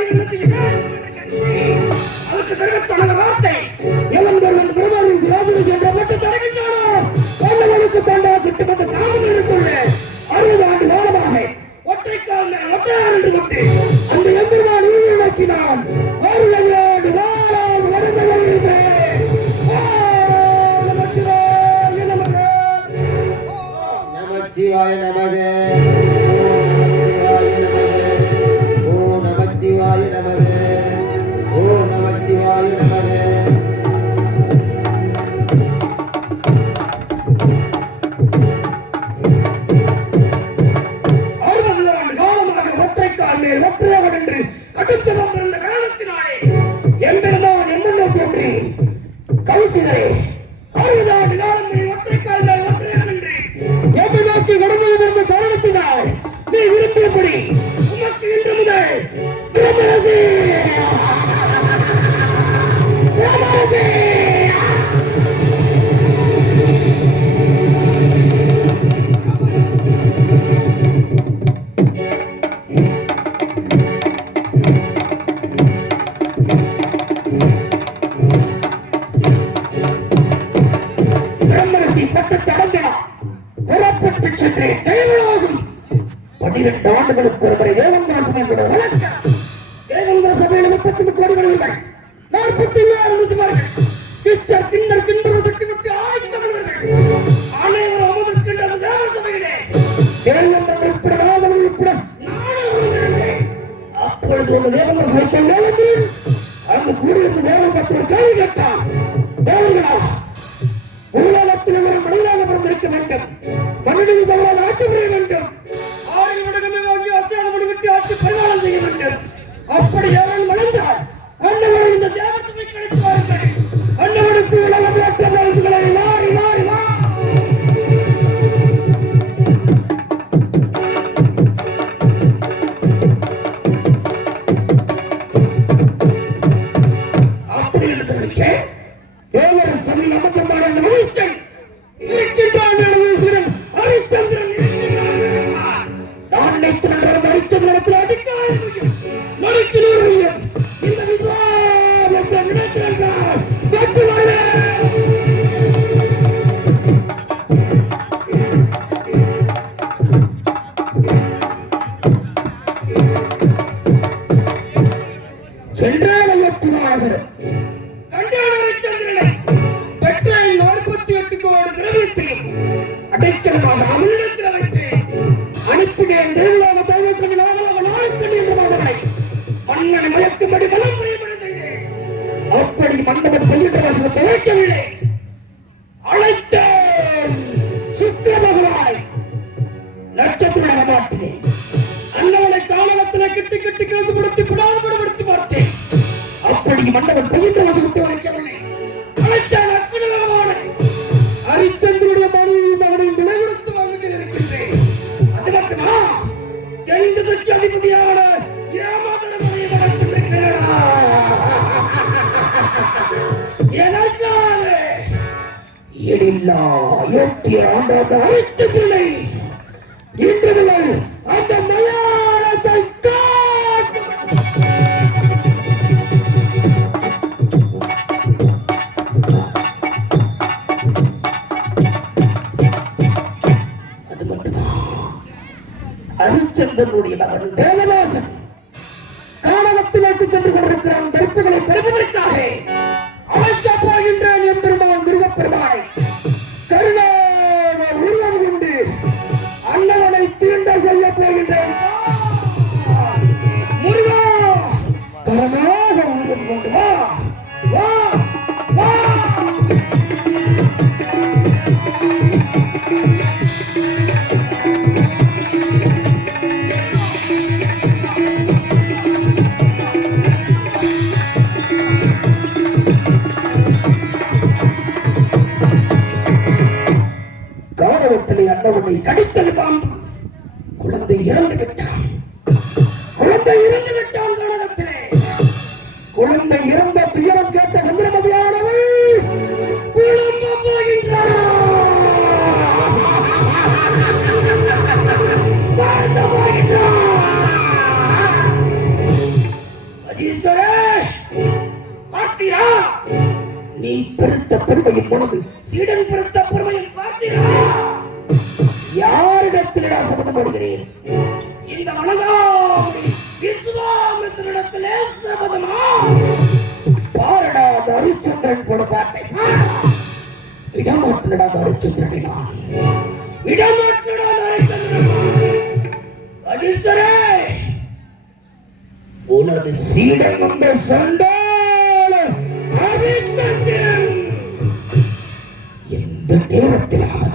நீங்கள் என்ன செய்யுங்கள் அதற்கு பிறகு தனது வார்த்தை இளம்பெருவன் பிரபாரிஸ் ராஜரிஸ் என்ற மட்டும் தொடங்கினாலும் பெண்களுக்கு தொண்டா திட்டமிட்ட தாமதம் எடுத்துள்ள அறுபது ஆண்டு நமச்சிவாய நமகே. கௌசிகரே அறுபது ஆண்டு நீ ஒற்றை கால் மேல் எம்மை நோக்கி நீ விரும்பியபடி உமக்கு இன்று முதல் பிரம்மரசி. பன்னிரண்டு ஆண்டுகளுக்கு ஒருமுறை தேவந்திர சபை கூட வளர்க்க தேவந்திர சபையில் முப்பத்தி முப்பது கோடிகள் நாற்பத்தி ஆறு நிமிஷமார்கள் கிச்சர் கிண்ணர் கிண்ணற சக்தி விட்டு ஆய்த்தவர்கள் அனைவரும் அமர்ந்திருக்கின்ற தேவ சபையிலே. தேவந்திரன் உட்பட ராஜவன் உட்பட நானும் அப்பொழுது ஒரு தேவந்திர சபைக்கு அடைக்கலமாக அவரிடத்தில் வைத்து அனுப்பினேன் தேவலாக தெய்வக்கண்ணில் அவன் நாயக்கணி என்ற மகனை மன்னனை மயக்கும்படி மனம் முறைப்பட செய்தேன் அப்படி மண்டபம் சொல்லிட்ட துவைக்கவில்லை அழைத்தேன். சுத்திர பகவானை நட்சத்திரமாக மாற்றினேன் அன்னவனை காலகத்தில் கிட்டி கிட்டி கிழந்து கொடுத்து புடாதுபடுத்தி பார்த்தேன் அப்படி மண்டபம் பயின்ற வசனத்தை வைக்கவில்லை அழைத்தான். எந்த சக்தி எனக்காக ஆண்டாத இன்று முதல் அந்த அது மட்டுமா? அரிச்சந்திரனுடைய மகன் தேவதாசன். காணகத்திலேக்கு சென்று கொண்டிருக்கிறான் கருப்புகளை பெறுவதற்காக அமைக்க போகின்ற கௌரவத்திலே கடித்தது பாம்பு. குழந்தை இறந்து விட்டான். குழந்தை இறந்து விட்டான் கழகத்திலே குழந்தை இறந்த துயரம் கேட்ட சந்திரமதியானவள் குழம்பம் போகின்றான் நீ பெருத்த பெருமையின் பொழுது சீடன் பெருத்த யாரிடத்திலடா இந்த வணங்காமுடி விஸ்வாமித்திரிடத்திலே சபதமா? பாரடா அந்த போட பாட்டை இடமாற்றடா அந்த ஹரிச்சந்திரனை நான். இடமாற்றடா உனது சீடன் வந்த சண்டாள எந்த நேரத்திலாவது